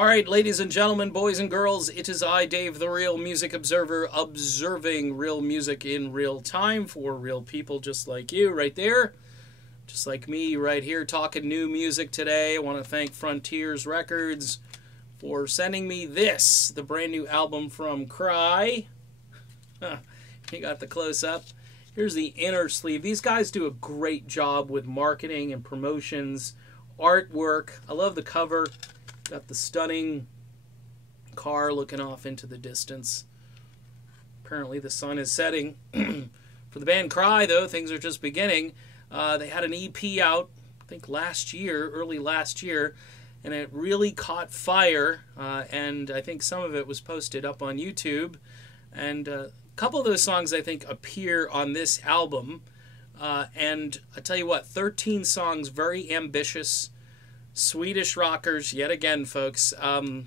All right, ladies and gentlemen, boys and girls, it is I, Dave, the Real Music Observer, observing real music in real time for real people just like you right there. Just like me right here talking new music today. I want to thank Frontiers Records for sending me this, the brand new album from Cry. You got the close-up. Here's the inner sleeve. These guys do a great job with marketing and promotions, artwork. I love the cover. Got the stunning car looking off into the distance. Apparently the sun is setting. For the band Cry, though, things are just beginning. They had an EP out, I think last year, early last year, and it really caught fire, and I think some of it was posted up on YouTube. And a couple of those songs, I think, appear on this album. And I tell you what, 13 songs, very ambitious, Swedish rockers, yet again, folks. You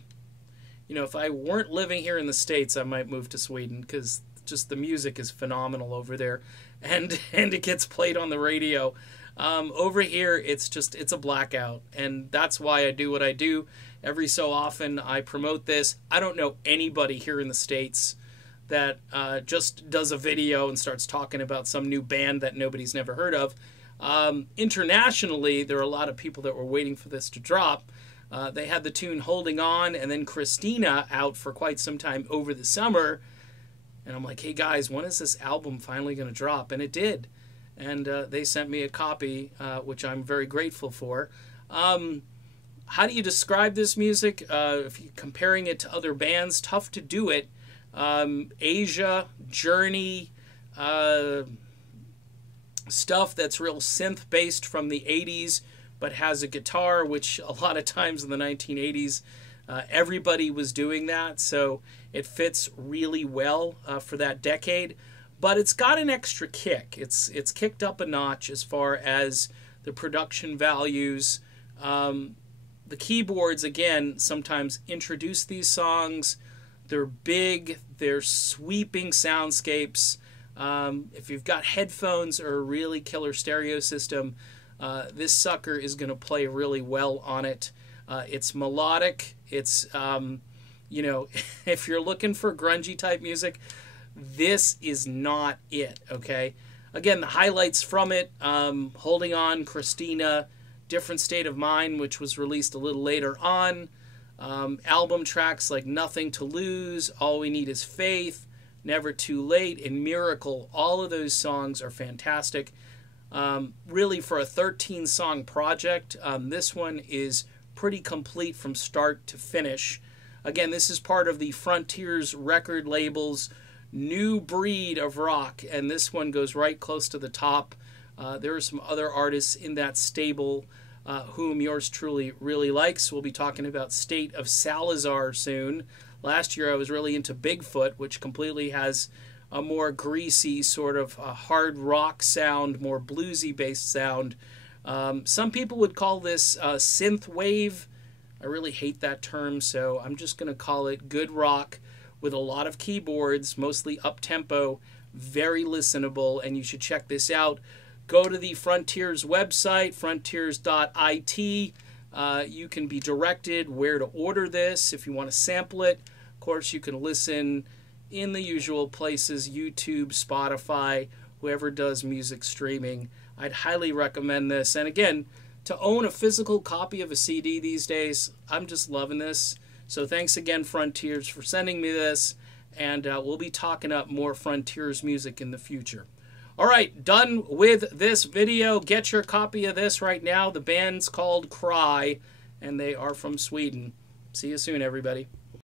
know, if I weren't living here in the States, I might move to Sweden, because just the music is phenomenal over there, and it gets played on the radio. Over here, it's a blackout, and that's why I do what I do. Every so often, I promote this. I don't know anybody here in the States that just does a video and starts talking about some new band that nobody's never heard of. Internationally, there are a lot of people that were waiting for this to drop. They had the tune Holding On and then Christina out for quite some time over the summer. And I'm like, hey guys, when is this album finally going to drop? And it did. And they sent me a copy, which I'm very grateful for. How do you describe this music? If you're comparing it to other bands, tough to do it. Asia, Journey, stuff that's real synth-based from the 80s, but has a guitar, which a lot of times in the 1980s, everybody was doing that, so it fits really well for that decade. But it's got an extra kick. It's kicked up a notch as far as the production values. The keyboards, again, sometimes introduce these songs. They're big, they're sweeping soundscapes. If you've got headphones or a really killer stereo system, this sucker is going to play really well on it. It's melodic. It's, you know, if you're looking for grungy type music, this is not it, okay? Again, the highlights from it, Holding On, Christina, Different State of Mind, which was released a little later on. Album tracks like Nothing to Lose, All We Need Is Faith, Never Too Late, and Miracle. All of those songs are fantastic. Really, for a 13-song project, this one is pretty complete from start to finish. Again, this is part of the Frontiers record label's new breed of rock, and this one goes right close to the top. There are some other artists in that stable whom yours truly really likes. We'll be talking about State of Salazar soon. Last year I was really into Bigfoot, which completely has a more greasy sort of hard rock sound, more bluesy based sound. Some people would call this synth wave. I really hate that term, so I'm just going to call it good rock with a lot of keyboards, mostly up-tempo, very listenable, and you should check this out. Go to the Frontiers website, frontiers.it. You can be directed where to order this if you want to sample it. Of course, you can listen in the usual places, YouTube, Spotify, whoever does music streaming. I'd highly recommend this. And again, to own a physical copy of a CD these days, I'm just loving this. So thanks again, Frontiers, for sending me this. And we'll be talking up more Frontiers music in the future. All right, done with this video. Get your copy of this right now. The band's called Cry, and they are from Sweden. See you soon, everybody.